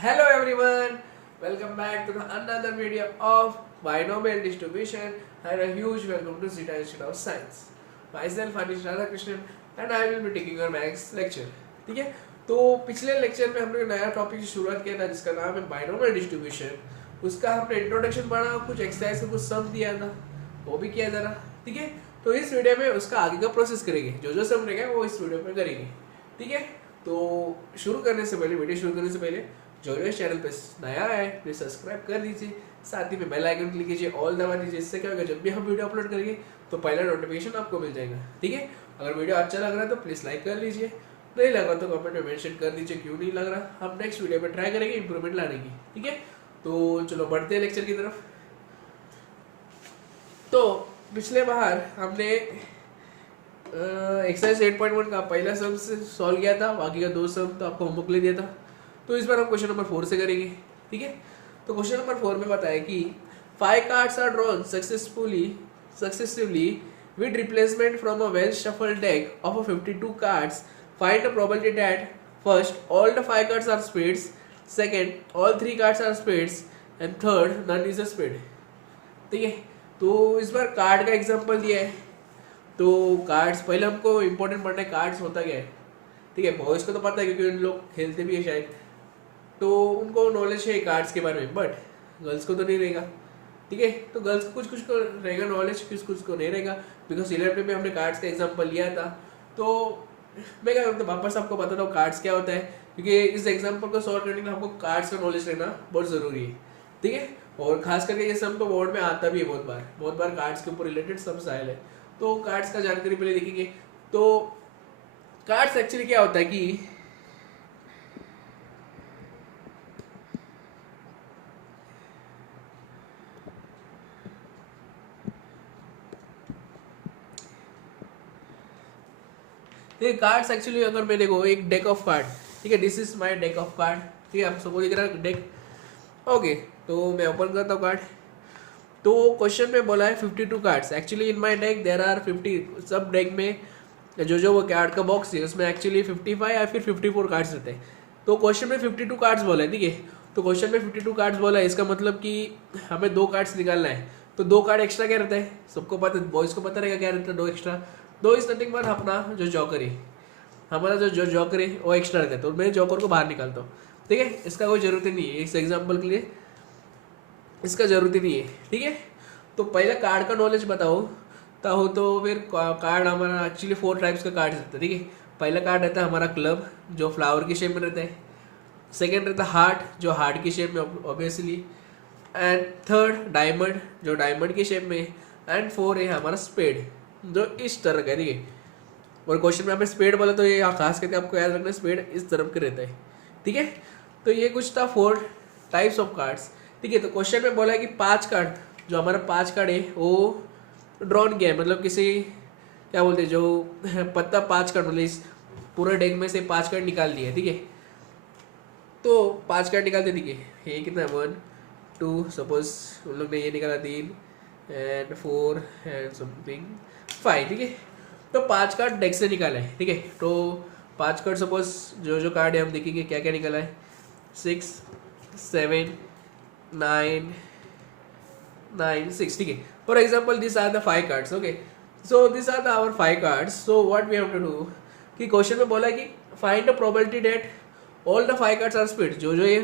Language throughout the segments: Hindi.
Hello everyone, welcome back to another video of binomial distribution and a huge welcome to Zeta Institute of Science. Myself Anish Radhakrishnan and I will be taking your maths lecture. ठीक है, तो पिछले लेक्चर में हमने नया टॉपिक शुरुआत किया था जिसका नाम है बाइनोमियल डिस्ट्रीब्यूशन. उसका हमने इंट्रोडक्शन पढ़ा, कुछ एक्सरसाइज का कुछ सम दिया था, वो भी किया जरा. ठीक है, तो इस वीडियो में उसका आगे का प्रोसेस करेंगे, जो सम रहेगा वो इस वीडियो में करेंगे. ठीक है, तो शुरू करने से पहले, वीडियो शुरू करने से पहले जो इस चैनल पे नया है प्लीज सब्सक्राइब कर दीजिए, साथ ही में बेल आइकन क्लिक कीजिए, ऑल दबा दीजिए. इससे क्या होगा, जब भी हम वीडियो अपलोड करेंगे तो पहला नोटिफिकेशन आपको मिल जाएगा. ठीक है, अगर वीडियो अच्छा लग रहा है तो प्लीज़ लाइक कर लीजिए, नहीं लगा तो कमेंट में मेंशन कर दीजिए क्यों नहीं लग रहा. हम नेक्स्ट वीडियो में ट्राई करेंगे इंप्रूवमेंट लाने की. ठीक है, तो चलो बढ़ते हैं लेक्चर की तरफ. तो पिछले बार हमने एक्सरसाइज 8.1 का पहला सम से सॉल्व किया था, बाकी का दो सम तो आपको होमवर्क ले दिया था. तो इस बार हम क्वेश्चन नंबर 4 से करेंगे. ठीक है, तो क्वेश्चन नंबर 4 में बताया कि 5 cards are drawn successively with replacement from a well shuffled deck of a 52 cards. Find the probability that first all the 5 cards are spades, second all 3 cards are spades, and third none is a spade. ठीक है, तो इस बार कार्ड का एग्जांपल दिया है. तो कार्ड्स पहले हमको इंपॉर्टेंट पढ़ना है, कार्ड्स होता क्या है. ठीक है, बॉयज़ को तो पता है क्योंकि उन लोग खेलते भी है शायद, तो उनको नॉलेज है कार्ड्स के बारे में, बट गर्ल्स को तो नहीं रहेगा. ठीक है, तो गर्ल्स को कुछ को रहेगा नॉलेज, कुछ को नहीं रहेगा, बिकॉज 11 में हमने कार्ड्स का एग्जांपल लिया था. तो मैं क्या करता हूँ, वापस आपको बताता हूँ कार्ड्स क्या होता है, क्योंकि इस एग्जांपल को सॉल्व करने के लिए हमको कार्ड्स का नॉलेज रहना बहुत ज़रूरी है. ठीक है, और खास करके ये सब तो बोर्ड में आता भी है बहुत बार कार्ड्स के ऊपर रिलेटेड सब आयल है. तो कार्ड्स का जानकारी पहले देखेंगे. तो कार्ड्स एक्चुअली क्या होता है कि देखिए कार्ड्स एक्चुअली अगर मैं देखो एक डेक ऑफ कार्ड, ठीक है, this is my deck of card. ठीक है, आप सबको दिख रहा है डेक. ओके, तो मैं ओपन करता हूँ कार्ड. तो क्वेश्चन में बोला है 52 cards. Actually in my deck there are 50. सब डेक में जो वो कार्ड का बॉक्स है उसमें एक्चुअली 55 या फिर 54 कार्ड्स रहते हैं. तो क्वेश्चन में 52 कार्ड्स बोला है. ठीक है, तो क्वेश्चन में 52 कार्ड्स बोला है, इसका मतलब कि हमें 2 कार्ड्स निकालना है. तो 2 कार्ड एक्स्ट्रा क्या रहता है, सबको पता है, बॉयज़ को पता रहेगा क्या रहता है 2 एक्स्ट्रा. 2 इज नथिंग बट अपना जो जॉकर है, हमारा जो जॉकर है वो एक्स्ट्रा रहता है. तो मैं जॉकर को बाहर निकालता हूँ. ठीक है, इसका कोई ज़रूरत ही नहीं है, इस एग्जाम्पल के लिए इसका ज़रूरत ही नहीं है. ठीक है, तो पहले कार्ड का नॉलेज बताओ तो फिर कार्ड हमारा एक्चुअली 4 टाइप्स का कार्ड रहता है. ठीक है, पहला कार्ड रहता है हमारा क्लब, जो फ्लावर की शेप में रहता है. सेकेंड रहता है हार्ट, जो हार्ट की शेप में ऑब्वियसली. एंड थर्ड डायमंड, जो डायमंड की शेप में. एंड 4 है हमारा स्पेड, जो इस तरह का. ठीक है, और क्वेश्चन में हमें स्पेड बोला तो ये खास करके आपको याद रखना, स्पेड इस तरफ के रहता है. ठीक है, तो ये कुछ था 4 टाइप्स ऑफ कार्ड्स. ठीक है, तो क्वेश्चन में बोला है कि 5 कार्ड, जो हमारा 5 कार्ड है वो ड्रॉन किया है, मतलब किसी क्या बोलते हैं, जो पत्ता 5 कार्ड, मतलब इस पूरे डेक में से 5 कार्ड निकाल लिए. ठीक है, तो 5 कार्ड निकालते. ठीक है, ये कितना है 1 2, सपोज उन लोग ने ये निकाला 3 एंड 4 एंड समथिंग 5. ठीक है, तो 5 कार्ड डेक से निकाला है. ठीक है, तो 5 कार्ड सपोज जो कार्ड है हम देखेंगे क्या क्या निकाला है. 6 7 9 9 6. ठीक है, for example this are the 5 cards. Okay, so this are the our 5 cards. So what we have to do, कि क्वेश्चन में बोला है कि find the probability that all the 5 cards are spade. जो ये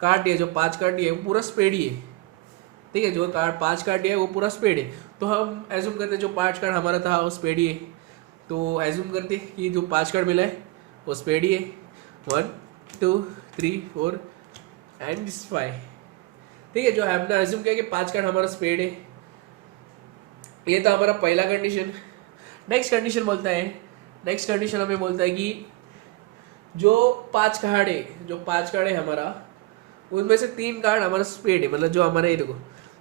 कार्ड दिया, जो 5 कार्ड दिए वो पूरा स्पेड ही है. ठीक है, जो कार्ड 5 कार्ड दिया है वो पूरा स्पेड है. तो हम एज्यूम करते हैं जो 5 कार्ड हमारा था वो स्पेड ही है. तो एज्यूम करते हैं कि जो 5 कार्ड मिला है वो स्पेड ही है. 1 2 3 4 एंड 5. ठीक है, जो हमने एज्यूम किया कि 5 कार्ड हमारा स्पेड है. ये था हमारा पहला कंडीशन. नेक्स्ट कंडीशन हमें बोलता है कि जो 5 कार्ड है हमारा, उनमें से 3 कार्ड हमारा स्पेड है. मतलब जो हमारा ये देखो,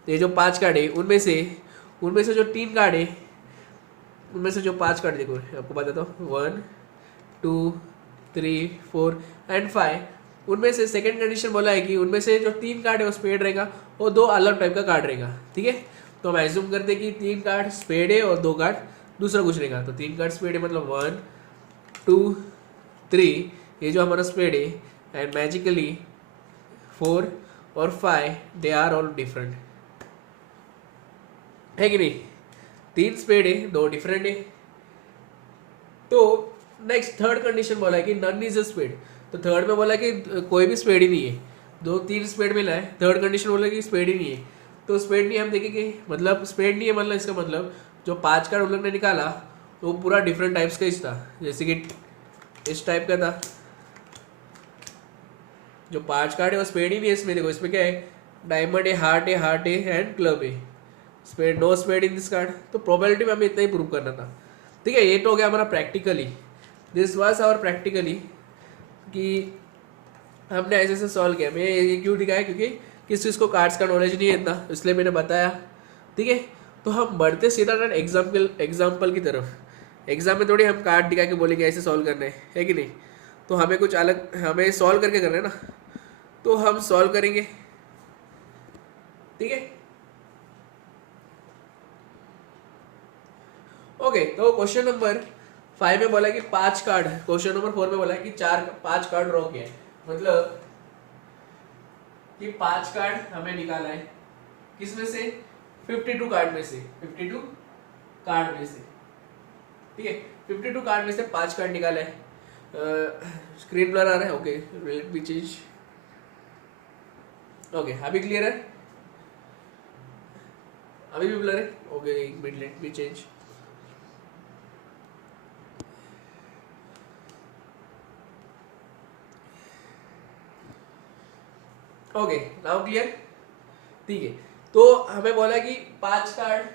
ये जो 5 कार्ड है उनमें से जो 3 कार्ड है, उनमें से जो 5 कार्ड देखो आपको बताता हूँ 1 2 3 4 एंड 5. उनमें से सेकंड कंडीशन बोला है कि उनमें से जो 3 कार्ड है वो स्पेड रहेगा और 2 अलग टाइप का कार्ड रहेगा. ठीक है, तो हम एज्यूम करते हैं कि 3 कार्ड स्पेड है और 2 कार्ड दूसरा कुछ रहेगा. तो 3 कार्ड स्पेड है, मतलब 1 2 3, ये जो हमारा स्पेड है. एंड मैजिकली 4 और 5 दे आर ऑल डिफरेंट, है कि नहीं? 3 स्पेड है, 2 डिफरेंट है। तो नेक्स्ट थर्ड कंडीशन बोला है कि नन इज अ स्पेड। तो थर्ड में बोला कि कोई भी स्पेड ही नहीं है, 2-3 स्पेड मिला है। थर्ड कंडीशन बोला कि स्पेड ही नहीं है। तो स्पेड नहीं हम देखेंगे, मतलब स्पेड नहीं है मतलब इसका मतलब जो 5 कार्ड उन लोग ने निकाला तो वो पूरा डिफरेंट टाइप्स का ही था। जैसे कि इस टाइप का था, जो 5 कार्ड है वो स्पेड ही नहीं है इसमें। देखो इसमें क्या है, डायमंड है, हार्ट है, हार्ट है एंड क्लब है। Spade, no spade in this card. तो प्रोबेबिलिटी में हमें इतना ही प्रूव करना था। ठीक है, ये तो हो गया हमारा practically. This was our practically कि हमने ऐसे ऐसे सॉल्व किया। मैं ये क्यों दिखाया, क्योंकि किस चीज़ को कार्ड्स का नॉलेज नहीं है इतना, इसलिए मैंने बताया। ठीक है, तो हम बढ़ते सीधा एग्जाम्पल की तरफ। एग्जाम में थोड़ी हम कार्ड दिखा के बोलेंगे ऐसे सॉल्व करना है कि नहीं? तो हमें कुछ अलग, हमें सॉल्व करके करना है ना, तो हम सॉल्व करेंगे। ठीक है, ओके। तो क्वेश्चन नंबर 5 में बोला कि 5 कार्ड, क्वेश्चन नंबर 4 में बोला कि 5 कार्ड ड्रॉ किया है, मतलब कि 5 कार्ड हमें निकाला है। किस में से? 52 कार्ड में से, 52 कार्ड में से। ठीक है, 52 कार्ड में से 5 कार्ड निकाला है। स्क्रीन ब्लर आ रहा है, okay let me change. Okay, अभी क्लियर है? अभी भी ब्लर है? ओके एक minute, let me change. Okay now clear? ठीक है, तो हमें बोला कि 5 कार्ड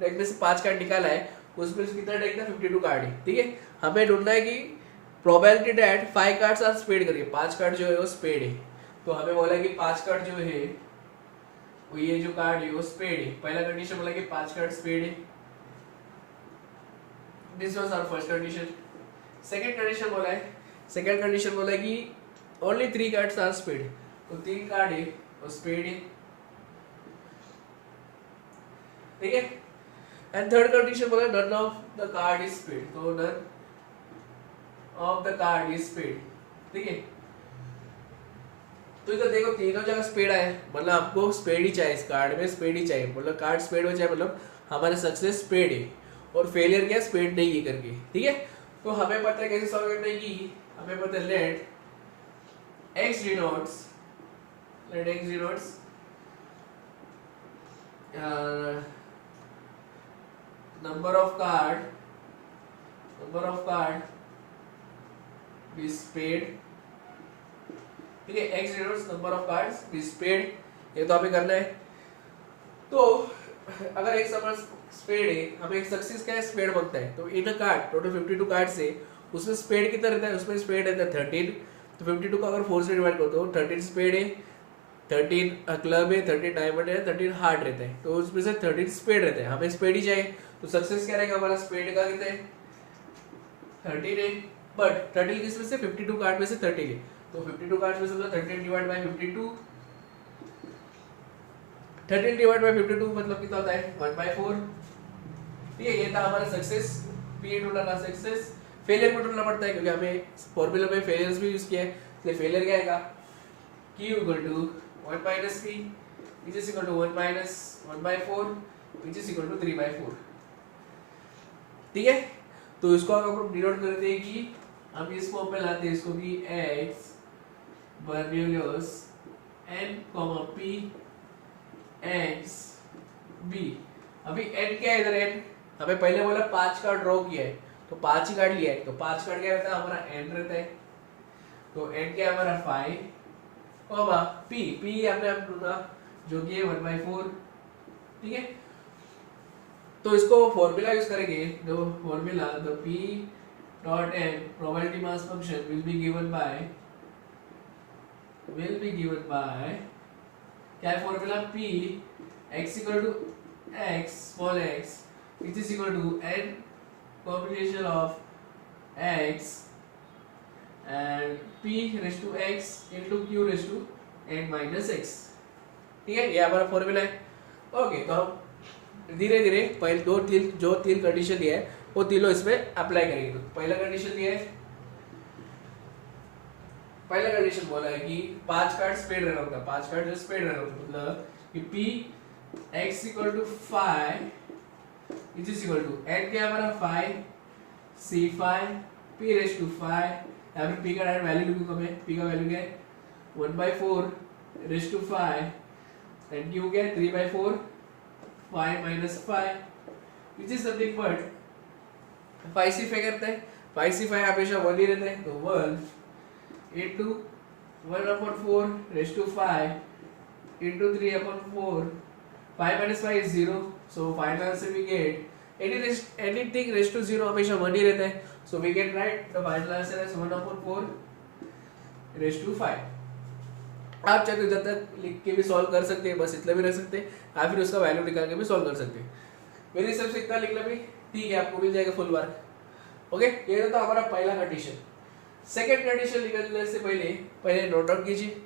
डेक में से 5 कार्ड निकाला है, उसमें से कितना डेक था? 52 कार्ड है। ठीक है, हमें ढूंढना है कि probability that 5 cards are spade करके। 5 कार्ड जो है वो स्पेड है। तो हमें बोला कि 5 कार्ड जो है वो, ये जो कार्ड है वो स्पेड है। पहला कंडीशन बोला कि 5 कार्ड स्पेड है। This was our first condition. Second condition बोला है, सेकंड कंडीशन बोला है कि ओनली 3 कार्ड्स आर स्पेड। तो 3 कार्ड है वो स्पेड है। ठीक है, एंड थर्ड कंडीशन बोला none of the card is spade. तो none of the card is spade. ठीक है, तो इधर देखो तीनों जगह स्पेड आए, मतलब आपको स्पेड ही चाहिए, इस कार्ड में स्पेड ही चाहिए। मतलब कार्ड स्पेड हो जाए मतलब हमारे सक्सेस स्पेड है और फेलियर क्या स्पेड नहीं है करके। ठीक है, तो हमें पता है कैसे सॉल्व करना है कि हमें पता है let x denotes, let x denotes number of card is paid। ठीक है, x denotes number of cards is paid। ये तो हमें करना है। तो अगर एक समझ स्पेड है, हमें एक सक्सेस का स्पेड बनता है। तो इन अ कार्ड टोटल 52 कार्ड से उसमें स्पेड कितना रहता है? उसमें स्पेड रहता है 13। तो 52 को अगर 4 से डिवाइड करो तो 13 स्पेड है, 13 क्लब है, 13 डायमंड है, 13 हार्ट रहता है। तो उसमें से 13 स्पेड रहता है, हमें स्पेड ही चाहिए। तो सक्सेस क्या रहेगा हमारा? स्पेड का कितना है? 13 है। बट 13 किस में से? 52 कार्ड में से 13 है। तो 52 कार्ड में से 13 डिवाइड बाय 52, 13 डिवाइड बाय 52 मतलब कितना होता है? 1/4। ठीक है, ये था हमारा सक्सेस। पी ढूंढना था सक्सेस। फेलियर को ढूंढना पड़ता है क्योंकि हमें फॉर्मूला में फेलियर्स भी यूज किया है। इसलिए फेलियर क्या आएगा? q equal to 1 minus p which is equal to 1 minus 1/4 which is equal to 3/4। ठीक है, तो इसको अगर हम डिनोट करते हैं कि हम इस फॉर्म में लाते हैं इसको कि x Bernoulli's n, p x b। अभी n क्या है इधर? n हमें पहले बोला 5 कार्ड ड्रॉ किया है, तो 5 ही कार्ड लिया है। तो 5 कार्ड क्या रहता है हमारा? n रहता है। तो n क्या है हमारा? 5 और p हमने हम ढूंढा जो कि है 1/4। ठीक है, तो इसको फॉर्मूला यूज करेंगे। The formula the p dot n probability mass function will be given by क्या है formula? p x equal to x small x which is equal to n combination of x and p raised to x into q raised to n minus x। ठीक है, ये हमारा फॉर्मूला है। ओके, तो हम धीरे धीरे पहले जो तीन कंडीशन दिया है वो तीनों इसमें अप्लाई करेंगे। तो पहला कंडीशन दिया है पहला कंडीशन बोला है कि 5 कार्ड स्पेड रहना होता है, 5 कार्ड जो स्पेड रहना होता है, मतलब कि p x equal to 5 is equal to n क्या हमारा 5 c 5 p रेज टू 5, यहाँ पे p का डायरेक्ट वैल्यू लिखूंगा मैं, p का वैल्यू क्या है 1/4 रेज टू 5 एंड q क्या है 3/4 5 minus 5 which is nothing but 5c5 करते हैं, 5c5 हमेशा 1 ही रहता है, तो 1 into 1/4 raised to 5 into 3/4, 5 minus 5 is 0, so final answer we get anything raised to 0 हमेशा 1 ही रहता है, so we can write the final answer as 1/4 raised to 5. आप चाहे तो इधर तक लिख के भी सॉल्व कर सकते हैं, बस इतना भी रख सकते हैं, या फिर उसका वैल्यू निकाल के भी सॉल्व कर सकते हैं. मेरे हिसाब से इतना लिखना भी ठीक है, आपको मिल जाएगा फुल मार्क. ओके, ये था हमारा पहला कंडीशन. सेकंड कंडीशन निकलने से पहले नोट डाउन कीजिए.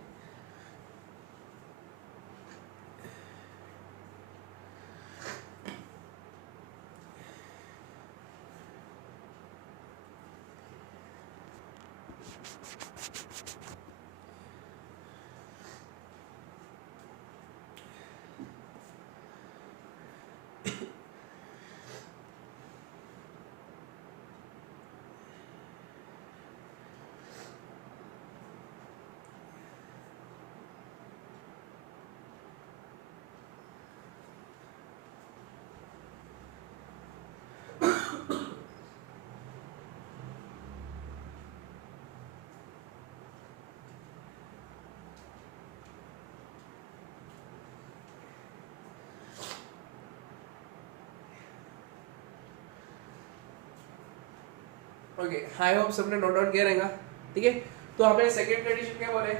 ओके, आई होप सबने नोट डाउन किया रहेगा. ठीक है, तो हमें सेकंड कंडीशन क्या बोले,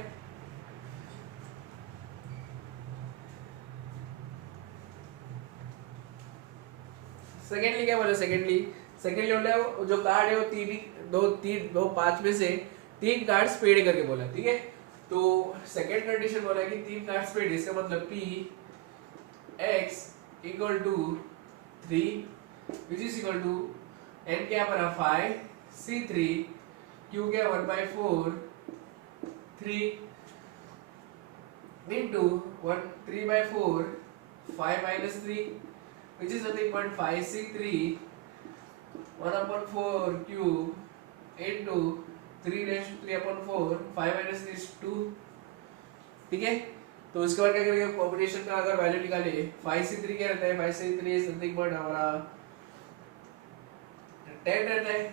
सेकेंडली क्या बोले, सेकेंडली बोले जो कार्ड है वो दो 5 में से 3 कार्ड स्पेड करके बोला. ठीक है, तो सेकंड कंडीशन बोला कि 3 कार्ड स्पेड, इसका मतलब p x equal to 3 which is equal to n क्या हमारा 5 c3 q क्या 1/4 3 into 3/4 5 minus 3 which is nothing but 5c3 1/4 cube into 3 raised to 3/4 5 minus 3 is 2. ठीक है, तो इसके बाद क्या करेंगे, कॉम्बिनेशन का अगर वैल्यू निकाले 5c3 क्या रहता है, 5c3 is nothing but हमारा 10 रहता है.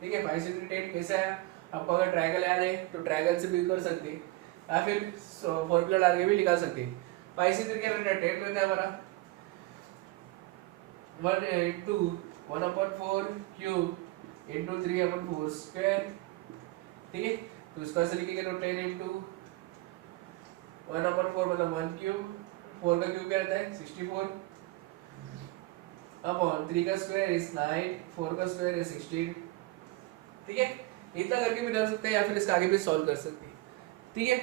ठीक है, 5c3 10 कैसा है, आपको अगर ट्रायंगल याद है तो ट्रायंगल से भी कर सकते हैं, या फिर फॉर्मूला डाल के भी निकाल सकते हैं. 5c3 क्या रहता है 10 रहता है हमारा 1 into 1/4 cube into 3/4 square. ठीक है, तो इसको ऐसे लिखेंगे तो 10 into 1/4 मतलब 1 क्यूब, 4 का क्यूब क्या रहता है 64 अपॉन 3 का स्क्वायर इज 9, 4 का स्क्वायर इज 16. ठीक है, इतना करके भी डाल सकते हैं या फिर इसका आगे भी सॉल्व कर सकते हैं. ठीक है,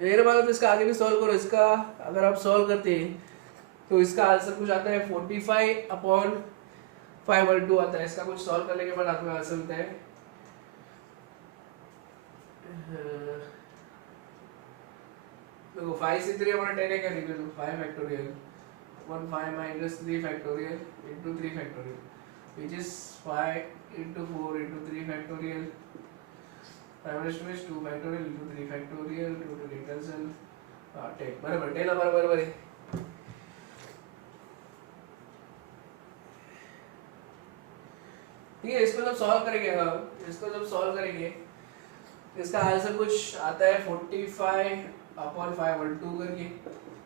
मेरे बात तो इसका आगे भी सॉल्व करो. इसका अगर आप सॉल्व करते हैं तो इसका आंसर कुछ आता है 45/5/2 आता है. इसका कुछ सॉल्व करने के बाद आपका आंसर होता है देखो 5 से 3 हमारा 10 है क्या लिख दो 5 factorial 1 5 minus 3 factorial into 3 factorial which is 5 into 4 into 3 factorial 5 raised to 2 factorial into 3 factorial 2 to get cancel 10 बराबर 10 हमारा बराबर है. ठीक है, इसको जब सॉल्व करेंगे इसका आंसर कुछ आता है 45/5/2 करके.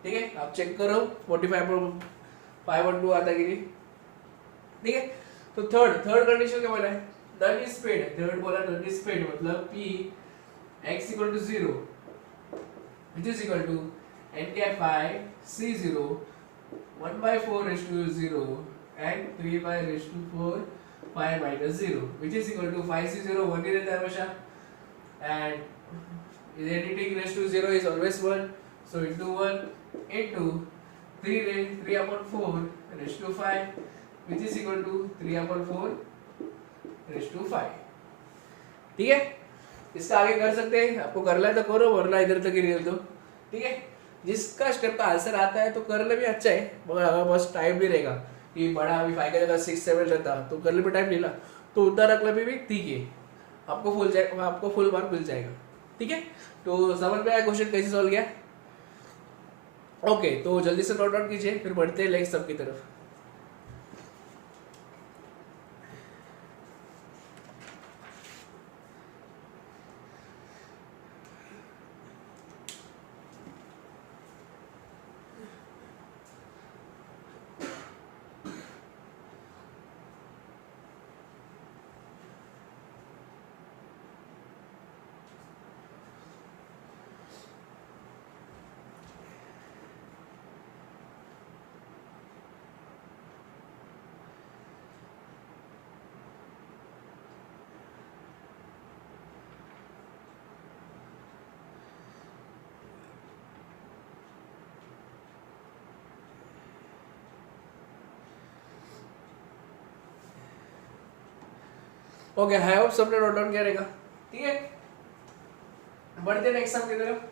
ठीक है, आप चेक करो 45/5/2 आता है कि नहीं. ठीक है, तो थर्ड कंडीशन क्या बोला है, नन इज स्पेड. थर्ड बोला नन इज स्पेड मतलब p x equal to 0 which is equal to n क्या 5 c0 1/4 raised to 0 and 3 raised to 4 5 minus 0 which is equal to 5c0 1 ही रहता है हमेशा and anything raised to 0 is always 1, so into 1 into 3/4 raised to 5 which is equal to 3/4 raised to 5. ठीक है, इसका आगे कर सकते हैं, आपको करना है तो करो, वरना इधर तक ही रेल दो, ठीक है। जिसका स्टेप का आंसर आता है तो करने भी अच्छा है, मगर अगर बस टाइम नहीं रहेगा कि बड़ा अभी 5 का जगह 6 7 रहता तो करने में टाइम नहीं ला, तो उतना रख ले भी ठीक है, आपको फुल मार्क मिल जाएगा, ठीक है। तो समझ में आया क्वेश्चन कैसे सॉल्व किया? ओके, तो जल्दी से नोट डाउन कीजिए, फिर बढ़ते हैं नेक्स्ट सब की तरफ। ओके, आई होप सबने नोट डाउन किया रहेगा, ठीक है। बढ़ते नेक्स्ट सम की तरफ।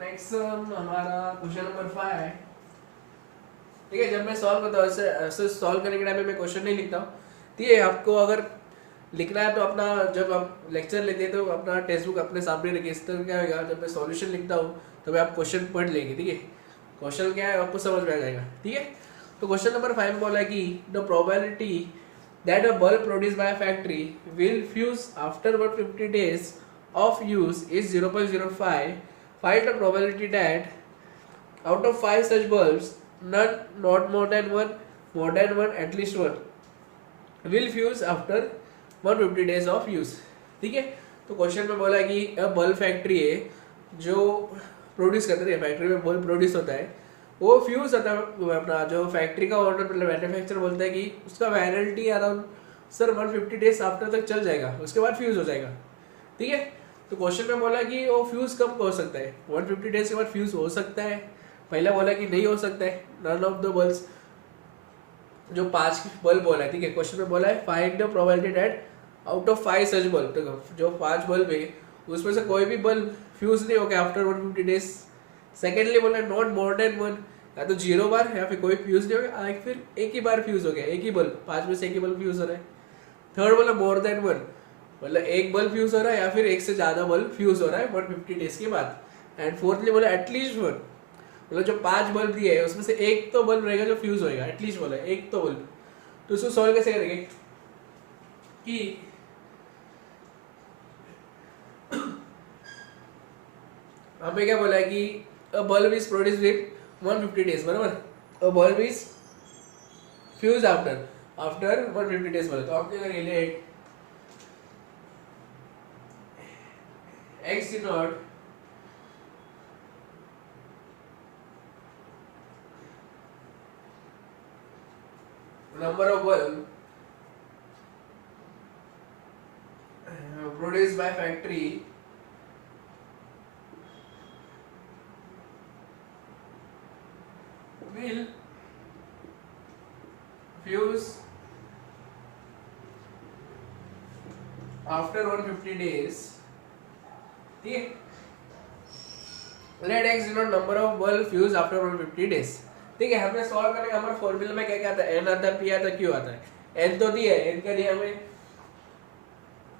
नेक्स्ट सम हमारा क्वेश्चन नंबर 5, ठीक है। जब मैं सॉल्व करता हूँ ऐसे सॉल्व करने के टाइम में मैं क्वेश्चन नहीं लिखता हूँ, ठीक है। आपको अगर लिखना है तो अपना, जब आप लेक्चर लेते हैं तो अपना टेक्स्ट बुक अपने सामने रखिए। इस तरह क्या होगा, जब मैं सॉल्यूशन लिखता हूँ तो मैं आप क्वेश्चन पढ़ लेंगे, ठीक है। क्वेश्चन क्या है आपको समझ में आ जाएगा, ठीक है। तो क्वेश्चन नंबर 5 में बोला है कि the probability that a bulb produced by a factory will fuse after 150 days of use is 0.05. Find the probability that out of 5 such bulbs, none, not more than one, more than one, at least one, will fuse after 150 days of use, ठीक है। तो क्वेश्चन में बोला कि अब बल्ब फैक्ट्री है जो प्रोड्यूस करते हैं, फैक्ट्री में बल्ब प्रोड्यूस होता है, वो फ्यूज होता है। अपना जो फैक्ट्री का ओनर मतलब मैन्युफैक्चर बोलता है कि उसका validity around sir 150 days after तक चल जाएगा, उसके बाद फ्यूज हो जाएगा, ठीक है। तो क्वेश्चन में बोला कि वो फ्यूज कब हो सकता है, 150 days के बाद फ्यूज हो सकता है। पहला बोला कि नहीं हो सकता है, नन ऑफ द बल्ब्स, जो 5 बल्ब बोला है, ठीक है। क्वेश्चन में बोला है find the probability that out of 5 such bulb, तो जो 5 बल्ब है उसमें से कोई भी बल्ब फ्यूज नहीं होगा आफ्टर 150 days। सेकेंडली बोला नॉट मोर देन वन, या तो 0 बार या फिर कोई फ्यूज नहीं होगा, या फिर एक ही बार फ्यूज हो गया, एक ही बल्ब, 5 में से एक ही बल्ब फ्यूज हो रहा है। थर्ड बोला मोर देन वन, मतलब एक बल्ब फ्यूज हो रहा है या फिर एक से ज्यादा बल्ब फ्यूज हो रहा है 150 days के बाद। एंड फोर्थली बोला एटलीस्ट वन, मतलब जो 5 बल्ब दिए है उसमें से एक तो बल्ब रहेगा जो फ्यूज होएगा, एटलीस्ट बोला एक तो बल्ब। तो इसको सॉल्व कैसे करेंगे कि हमें क्या बोला है कि अ bulb is produced with 150 days, बराबर। अ bulb is fuse after 150 days बोला, तो आप क्या करेंगे, let x denote number of bulb produced by factory will fuse after 150 days, ठीक है। Let x denote number of bulb fuse after 150 days, ठीक है। हमने सॉल्व करने का हमारा फॉर्मूला में क्या क्या आता है, n आता है, p आता है, q आता है। n तो दिया है, n का दिया हमें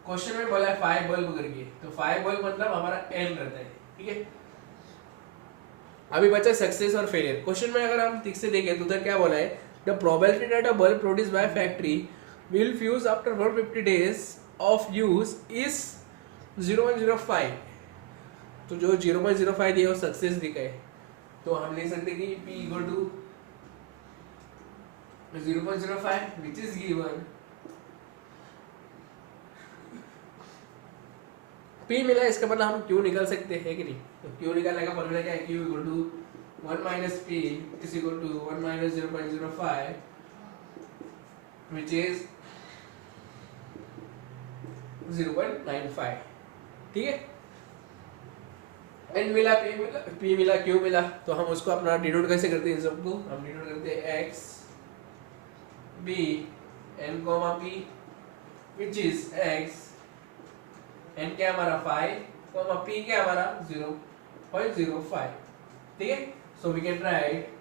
क्वेश्चन में बोला है 5 बल्ब करके, तो 5 बल्ब मतलब हमारा n रहता है, ठीक है। अभी बचा सक्सेस और फेलियर। क्वेश्चन में अगर हम ठीक से देखें तो उधर क्या बोला है, the probability that a bulb produced by factory will fuse after 150 days of use is 0.05। तो जो 0.05 दिया वो सक्सेस दिखा है, तो हम ले सकते कि p equal to 0.05 which is given. p मिला, इसका मतलब हम q निकाल सकते हैं कि नहीं, तो q निकालने का फॉर्मूला क्या है, q equal to 1 minus p is equal to 1 minus 0.05 which is 0.95, ठीक है। n मिला, p मिला, q मिला, तो हम उसको अपना डिनोट कैसे करते हैं, इन सबको हम डिनोट करते हैं x B n comma p which is x, n क्या हमारा 5 कॉमा पी क्या हमारा 0.05, ठीक है। So we can write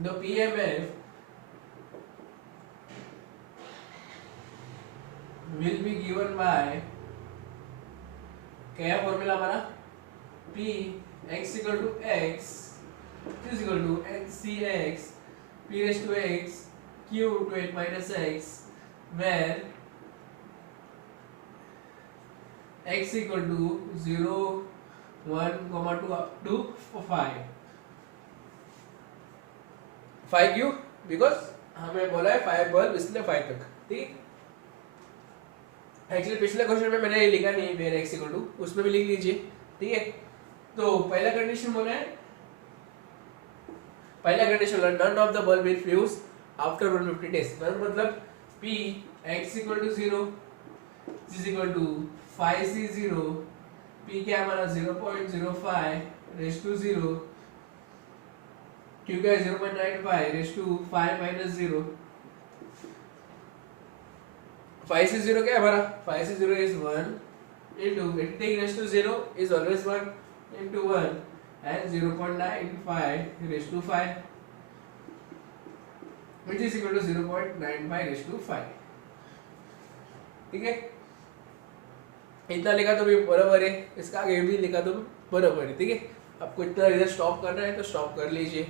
the PMF will be given by क्या फॉर्मूला हमारा P x equal to x is equal to NCx P raised to x Q to 8 minus x where x equal to 0 1 comma 2 up to 5 क्यों, बिकॉज हमें बोला है 5 बल्ब इसलिए 5 तक, ठीक। एक्चुअली पिछले क्वेश्चन में मैंने लिखा नहीं वेयर x इक्वल टू, उसमें भी लिख लीजिए, ठीक है। तो पहला कंडीशन बोला है, पहला condition none of the bulb will fuse after 150 days, मतलब p x equal to 0 is equal to 5c0 p क्या हमारा 0.05 रेज टू 0 q क्या 0.95 रेज टू 5 माइनस 0, 5c0 क्या है हमारा 5c0 is 1 into anything raised to 0 is always 1 into 1 and 0.95 raised to 5 which is equal to 0.95 raised to 5, ठीक है। इतना लिखा तो भी बराबर है, इसका आगे भी लिखा तो बराबर है, ठीक है। आपको इतना इधर स्टॉप करना है तो स्टॉप कर लीजिए,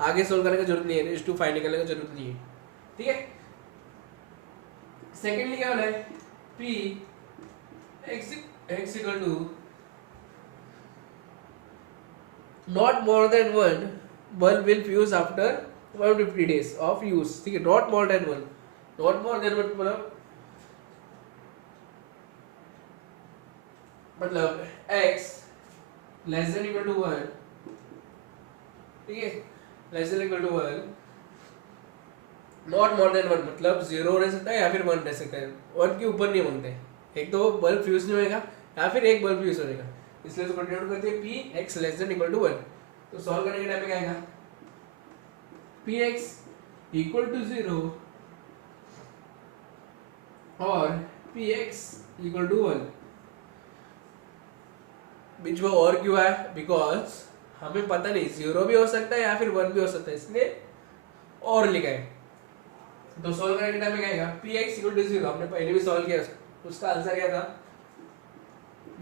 आगे सोल्व करने की जरूरत नहीं है, रेज टू 5 निकालने की जरूरत नहीं है, ठीक है। सेकेंडली क्या बोला है P x equal to not more than 1 bulb will fuse after 150 days of use, ठीक है। Not more than 1, not more than 1 मतलब x less than equal to 1, ठीक है, less than equal to 1, not more than 1 मतलब 0 रह सकता है या फिर 1 रह सकता है, 1 के ऊपर नहीं मांगते, एक तो बल्ब फ्यूज नहीं होएगा या फिर एक बल्ब फ्यूज होएगा, इसलिए इसको कंटिन्यू करते हैं p x less than equal to 1। तो सॉल्व करने के टाइम पे क्या आएगा p x इक्वल टू 0 और p x इक्वल टू 1, बीच में और क्यों है, बिकॉज हमें पता नहीं 0 भी हो सकता है या फिर 1 भी हो सकता है, इसलिए और लिखा है। तो सॉल्व करने के टाइम में क्या आएगा px इक्वल टू 0, हमने पहले भी सॉल्व किया, उसका आंसर क्या था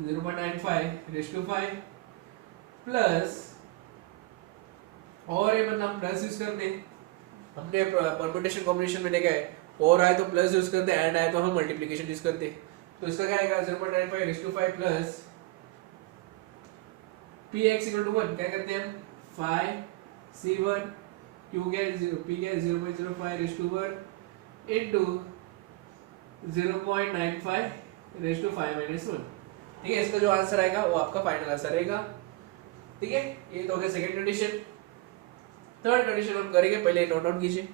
0.95 रेज़ टू 5 प्लस, और ये मतलब प्लस यूज करते हैं, हमने परम्यूटेशन कॉम्बिनेशन में देखा है, और आए तो प्लस यूज करते हैं, एंड आए तो हम मल्टीप्लिकेशन यूज करते हैं। तो इसका क्या आएगा 0.95 raise to 5 plus px equal to 1, क्या करते हैं हम 5c1 q क्या 0 p क्या 0.05 raise to 1 into 0.95 raise to 5 minus 1, ठीक है। इसका जो आंसर आएगा वो आपका फाइनल आंसर रहेगा, ठीक है। ये तो हो गया सेकंड कंडीशन। थर्ड कंडीशन हम करेंगे, पहले नोट डाउन कीजिए।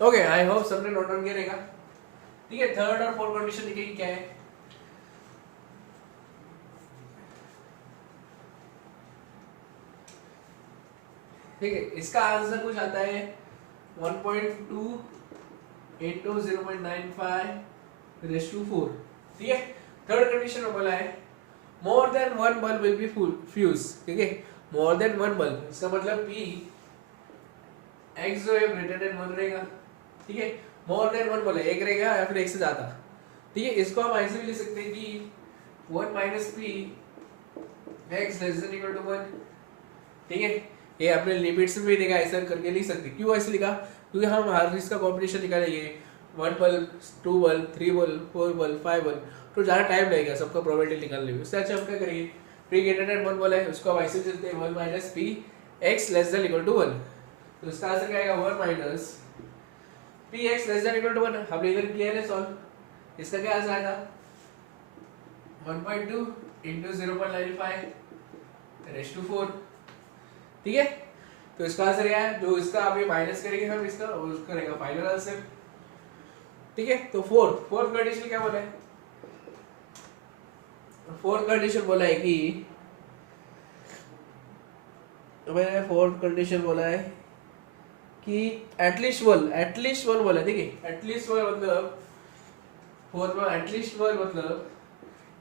ओके, आई होप सबने नोट डाउन किया रहेगा, ठीक है। थर्ड और फोर्थ कंडीशन देखिए क्या है, ठीक है। इसका आंसर कुछ आता है 1.2 into 0.95 रेज़ टू 4, ठीक है। थर्ड कंडीशन में बोला है मोर than 1 bulb will be fuse, ठीक है। मोर देन 1 बल्ब, इसका मतलब p x जो है ग्रेटर देन 1 रहेगा, ठीक है। मोर देन 1 बोले एक रहेगा या फिर एक से ज्यादा, ठीक है, इसको हम ऐसे भी लिख सकते हैं कि 1 minus p x less than equal to 1। ठीक है, ये अपने लिमिट्स में भी देखा ऐसा करके लिख सकते। क्यों ऐसे लिखा? क्योंकि हम हर इसका कॉम्बिनेशन निकालेंगे, 1 bulb, 2 bulb, 3 bulb, 4 bulb, 5 bulb, तो ज़्यादा टाइम लगेगा सबका प्रोबेबिलिटी निकालने में। उससे अच्छा हम क्या करेंगे, पी ग्रेटर देन 1 बोला है, उसको हम ऐसे चलते हैं 1 minus p x less than equal to 1। तो इसका आंसर क्या आएगा, 1 minus p x less than equal to 1। हमने इधर किया है सॉल्व, इसका क्या आंसर आएगा 1.2 इंटू 0.95 रेस टू 4। ठीक है, तो इसका आंसर क्या है, जो इसका अभी माइनस करेंगे हम इसका, और उसका रहेगा फाइनल आंसर। ठीक है, तो फोर्थ कंडीशन क्या बोला है, फोर्थ कंडीशन बोला है कि मैंने फोर्थ कंडीशन बोला है कि एटलीस्ट वन बोला है। देखिए एटलीस्ट वन मतलब फोर्थ में एटलीस्ट वन मतलब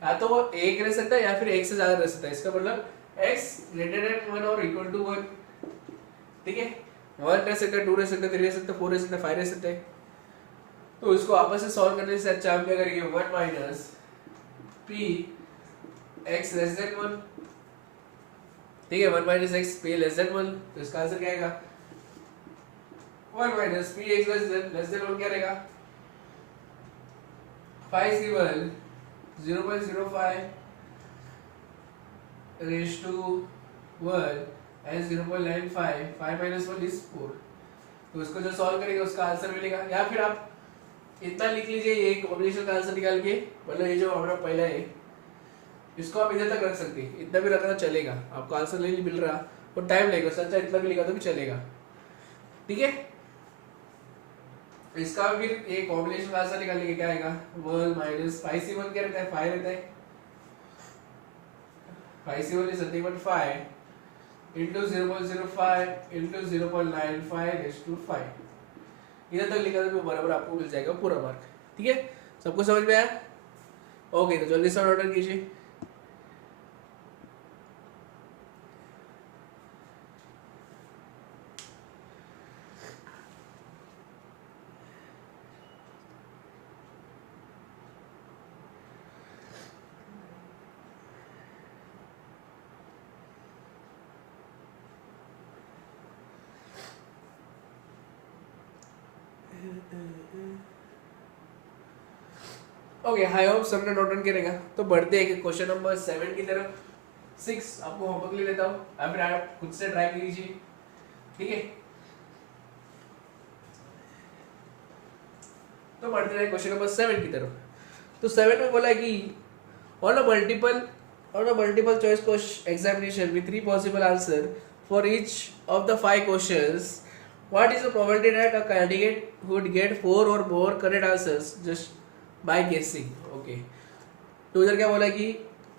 या तो वो एक रह सकता है या फिर एक से ज्यादा रह सकता है। इसका मतलब x ग्रेटर देन 1 और इक्वल टू 1। ठीक है, 1 रह सकता है, 2 रह सकता है, 3 रह सकता है, 4 रह सकता है, 5 रह सकता है। तो इसको आपस में सॉल्व करने से अच्छा हम क्या करेंगे, 1 minus p x less then 1। ठीक है, 1 minus x P less than 1, तो इसका आंसर क्या आएगा 1 minus p x less then 1 क्या रहेगा 5 given 0.05 raised to 1 and 0.95, 5 minus 1 is 4। तो इसको जो सॉल्व करेंगे उसका आंसर मिलेगा। या फिर आप इतना लिख लीजिए, ये कॉम्बिनेशन का आंसर निकाल के, मतलब ये जो हमारा पहला है इसको आप इधर तक रख सकते हैं, इतना भी रखना चलेगा, आपको आंसर नहीं मिल रहा और टाइम लगेगा, सच्चा इतना भी लिखा तो भी चलेगा। ठीक है, इसका फिर एक कॉम्बिनेशन का आंसर निकालेंगे, क्या आएगा 1 माइनस 5c1 क्या रहता है 5 रहता है, 5c1 is nothing but 5 into 0.05 into 0.95 raised to 5। इधर तक लिखा तो बराबर आपको मिल जाएगा पूरा मार्क। ठीक है, सबको समझ में आया? ओके, तो जल्दी से ऑर्डर कीजिए। ओके, आई होप सबने नोट डाउन करेगा। तो बढ़ते हैं क्वेश्चन नंबर 7 की तरफ। 6 आपको होमवर्क ले लेता हूँ, या फिर आप खुद से ट्राई कीजिए। ठीक है, तो बढ़ते हैं क्वेश्चन नंबर 7 की तरफ। तो 7 में बोला है कि on a multiple choice examination with 3 possible answer for each of the 5 questions, what is the probability that a candidate would get 4 or more correct answers just by guessing? Okay, तो इधर क्या बोला कि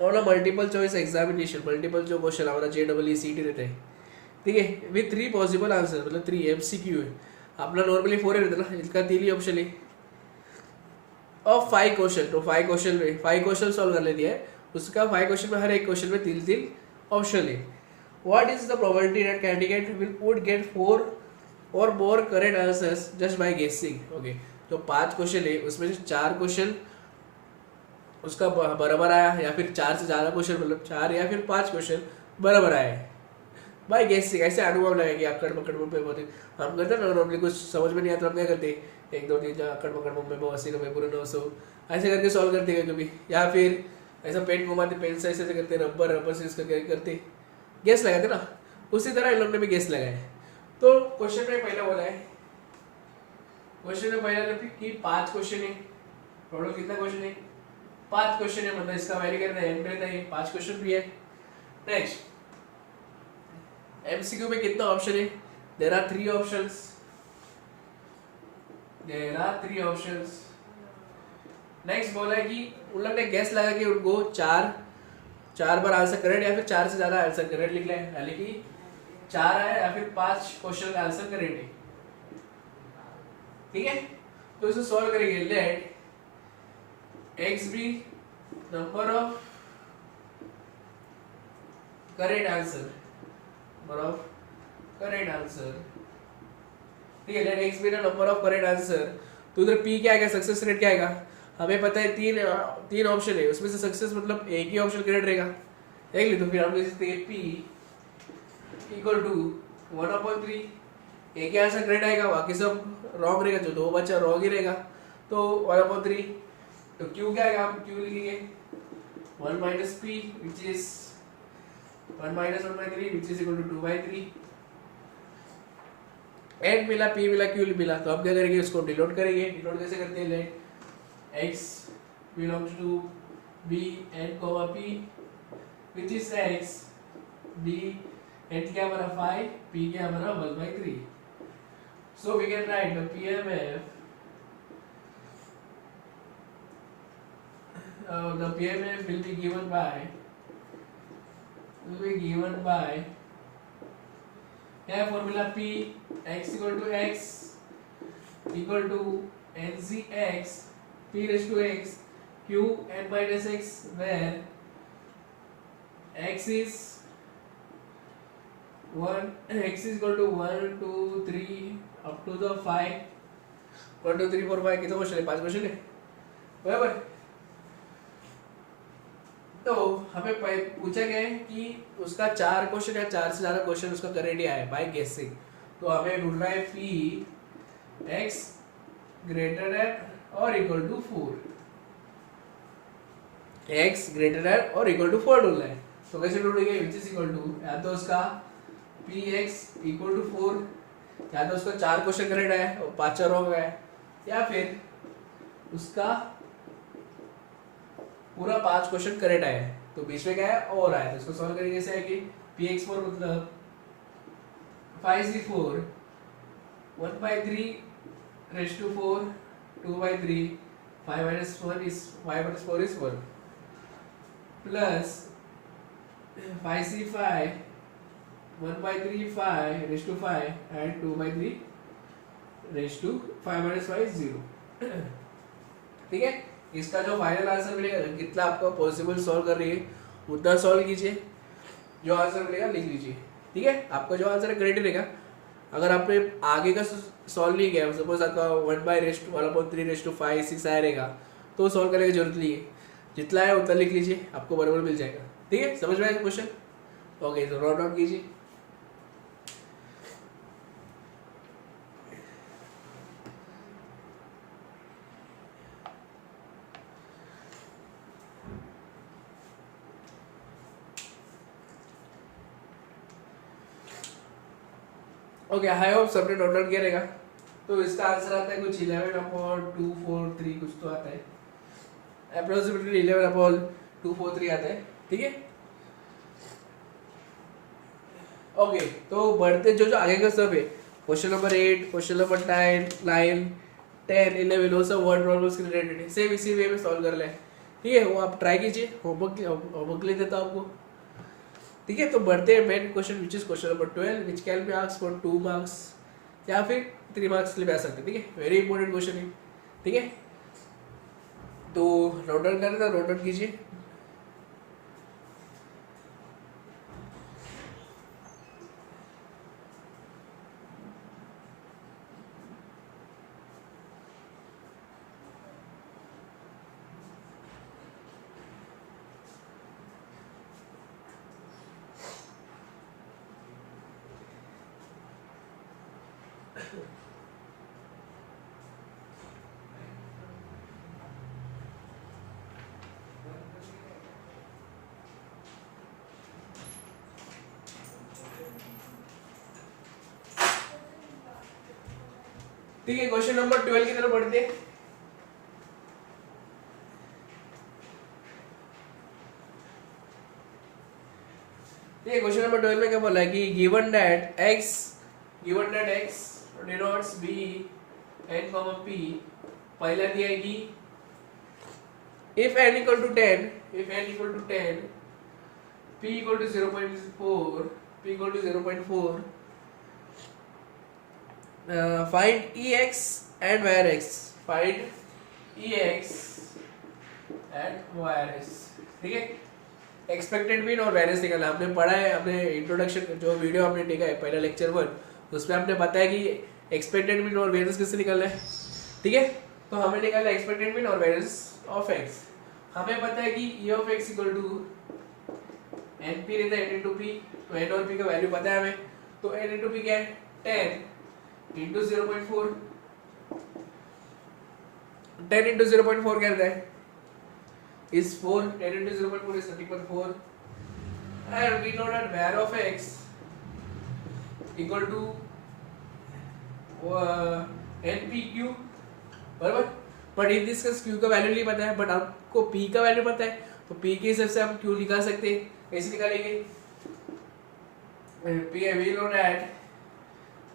on a multiple choice examination, multiple जो क्वेश्चन हमारा JEE रहता है, ठीक है, विथ 3 पॉसिबल आंसर, मतलब 3 MCQ है अपना, नॉर्मली 4 रहता है ना, इसका 3 ही ऑप्शन है ऑफ 5 क्वेश्चन। तो 5 क्वेश्चन में 5 क्वेश्चन सॉल्व कर लेती है, उसका 5 क्वेश्चन में हर एक क्वेश्चन में 3 ऑप्शन है। What is the probability that candidate would get 4 और more correct answers just by गेसिंग? ओके, तो 5 क्वेश्चन है, उसमें से 4 क्वेश्चन उसका बराबर आया, या फिर 4 से ज़्यादा क्वेश्चन, मतलब 4 या फिर 5 क्वेश्चन बराबर आए बाय गेसिंग। ऐसे अनुभव लगे कि अक्कड़ पकड़ में बोलते हम करते ना, नॉर्मली कुछ समझ में नहीं आता हम क्या करते, 1 2 3 अक्कड़ पकड़ में 80 90 पूरे 900 ऐसे करके सॉल्व करते हैं कभी, या फिर ऐसा पेन घुमाते, पेन से ऐसे करते, रबर से इसका करते गैस लगाते ना, उसी तरह इन लोग ने भी गैस लगाए। तो क्वेश्चन में पहला बोला है, क्वेश्चन में पहला कि 5 क्वेश्चन है, टोटल कितना क्वेश्चन है 5 क्वेश्चन है, मतलब इसका वैल्यू कितना है n रहता है, 5 क्वेश्चन भी है। नेक्स्ट MCQ में कितना ऑप्शन है, देयर आर 3 ऑप्शंस, नेक्स्ट बोला है कि उन लोग ने गैस लगा के उनको 4 बार आंसर करेक्ट या फिर 4 से ज्यादा आंसर करेक्ट लिख लें, यानी कि 4 है या फिर 5 क्वेश्चन का आंसर करेक्ट है। ठीक है, तो इसे सॉल्व करेंगे। Let x be number of correct answer, ठीक है, let x be the number of correct answer. तो उधर p क्या आएगा, सक्सेस रेट क्या आएगा, हमें पता है तीन ऑप्शन है, उसमें से सक्सेस मतलब एक ही ऑप्शन करेक्ट रहेगा, देख ली। तो फिर हम लिख सकते हैं P इक्वल टू 1/3, एक ही आंसर करेक्ट आएगा, बाकी सब रॉन्ग रहेगा, जो 2 बचा रॉन्ग ही रहेगा, तो 1/3। तो Q क्या आएगा, हम Q लिखेंगे 1 minus P which is 1 minus 1/3 which is equal to 2/3। And मिला, P मिला, Q मिला, तो अब क्या करेंगे, इसको डिनोट करेंगे। डिनोट कैसे करते हैं, late x belongs to B and comma P which is x, B and क्या हमारा 5, P क्या हमारा 1/3। So we can write the PMF, the PMF will be given by क्या formula, P x equal to x equal to NCx P raised to x Q n minus x, where x is 1, x is equal to 1 2 3 up to the 5, 1 2 3 4 5 कितना क्वेश्चन है, 5 क्वेश्चन है बराबर। तो हमें पूछा गया है कि उसका 4 क्वेश्चन या 4 से ज्यादा क्वेश्चन उसका करेक्ट आया है बाय गेसिंग। तो हमें ढूंढना है P x ग्रेटर देन और इक्वल टू 4, x ग्रेटर देन और इक्वल टू 4 ढूंढना है। तो कैसे ढूंढेंगे, विच इज इक्वल टू, या तो उसका Px इक्वल टू 4, या तो उसका 4 क्वेश्चन करेक्ट आया और 5 रॉन्ग आया, या फिर उसका पूरा 5 क्वेश्चन करेक्ट आया है, तो बीच में क्या है और आया। तो इसको सॉल्व करेंगे कैसे है कि Px4 मतलब 5c4 1/3 raised to 4 2/3, 5 minus 1 is 5 minus 4 is 1 plus 5c5 1/3 5 raised to 5 and 2/3 raised to 5 minus 5 is 0। ठीक है, इसका जो फाइनल आंसर मिलेगा, कितना आपका पॉसिबल सॉल्व कर रही है उतना सॉल्व कीजिए, जो आंसर मिलेगा लिख लीजिए। ठीक है, आपका जो आंसर है करेक्ट रहेगा। अगर आपने आगे का सॉल्व नहीं किया, सपोज आपका 1/3 6 आया रहेगा, तो सॉल्व करने की जरूरत नहीं है, जितना है उतना लिख लीजिए, आपको बराबर मिल जाएगा। ठीक है, समझ में आएगा क्वेश्चन। ओके, तो नोट डाउन कीजिए। ओके, आई होप सबने नोट डाउन किया रहेगा। तो इसका आंसर आता है कुछ 11/243 कुछ तो आता है, अप्रोक्सीमेटली 11/243 आता है। ठीक है, ओके, तो बढ़ते जो आगे का सब है, क्वेश्चन नंबर 8, क्वेश्चन नंबर 9, 10, 11 वो सब वर्ड प्रॉब्लम्स के रिलेटेड है, सेम इसी वे में सॉल्व कर ले। ठीक है, वो आप ट्राई कीजिए, होमवर्क ले देता हूँ आपको। ठीक है, तो बढ़ते हैं main question which is question number 12 which can be asked for 2 marks या फिर 3 मार्क्स के लिए भी आ सकते हैं। ठीक है, वेरी इंपॉर्टेंट क्वेश्चन है। ठीक है, तो नोट डाउन करना, नोट डाउन कीजिए। ठीक है, क्वेश्चन नंबर 12 की तरफ बढ़ते हैं। ठीक, क्वेश्चन नंबर 12 में क्या बोला है कि given that x denotes b n, p, पहला दिया है कि if n equal to 10 p equal to 0.4 find ex and where x, ठीक है। एक्सपेक्टेड मीन और वेरियंस निकालना आपने पढ़ा है, अपने इंट्रोडक्शन जो वीडियो आपने देखा है पहला लेक्चर 1, उसमें आपने बताया कि एक्सपेक्टेड मीन और वेरियंस किससे निकालना है। ठीक है, तो हमें निकालना एक्सपेक्टेड मीन और वेरिएंस ऑफ एक्स। हमें पता है कि E of x equal to n p रहता है एन इंटू पी, तो एन और पी का वैल्यू पता है हमें, तो एन इंटू पी क्या है 10 इंटू 0.4, 10 इंटू 0.4 क्या रहता है is 4, 10 into 0.4 is 30.4, and we know that var of x equal to npq, बराबर। But in this case q का वैल्यू नहीं पता है, बट आपको p का वैल्यू पता है, तो p के हिसाब से हम q निकाल सकते हैं। कैसे निकालेंगे? p we know that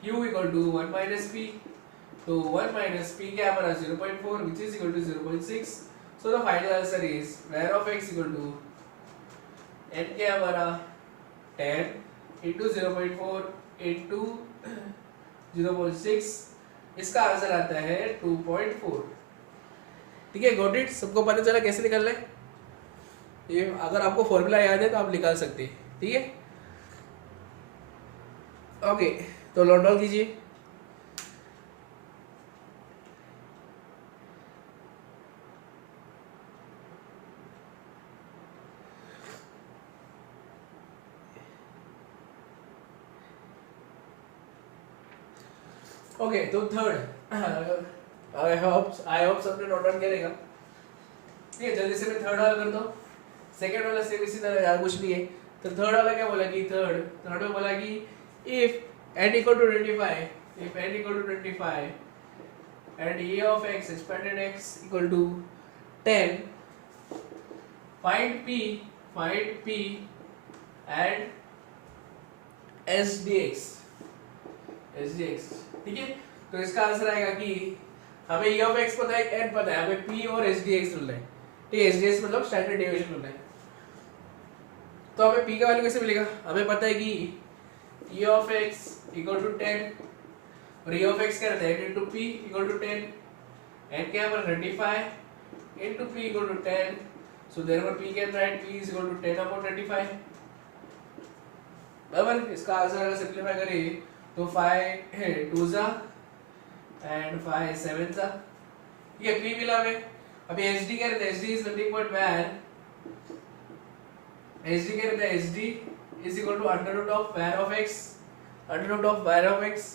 q equal to 1 minus p, तो 1 minus p क्या हमारा 0.4 which is equal to 0.6, so the final answer is var of x equal to n क्या हमारा 10 into 0.4 into 0.6, इसका आंसर आता है 2.4। ठीक है, गॉट इट? सबको पता चला कैसे निकालना है? ये अगर आपको फॉर्मूला याद है तो आप निकाल सकते हैं। ठीक है, ओके, तो लॉट डाउन कीजिए। ओके, तो थर्ड आई होप सबने नोट डाउन करेगा। ठीक है, जल्दी से मैं थर्ड वाला कर दो। सेकंड वाला सेम इसी तरह यार कुछ नहीं है। तो थर्ड वाला क्या बोला कि थर्ड में बोला कि if n equal to 25, if n equal to 25 and e of x expanded x equal to 10, find p and s dx। ठीक है, तो इसका आंसर आएगा कि हमें e of x पता है, n पता है, हमें p और s dx ढूंढना है। ठीक है, s dx मतलब स्टैंडर्ड डेविएशन ढूंढना है। तो हमें p का वैल्यू कैसे मिलेगा? हमें पता है कि e of x equal to 10 और e of x क्या रहता है 8 into p equal to 10, n क्या है 25 into p equal to 10, so therefore p can write p is equal to 10 upon 25। बराबर, इसका आंसर अगर सिंपलीफाई करें तो 5 है 2 जा एंड 5 7 जा, ये p मिला हमें। अभी hd क्या रहता है? hd is nothing but var, hd क्या रहता है? hd is equal to under root of var of x, under root of var of x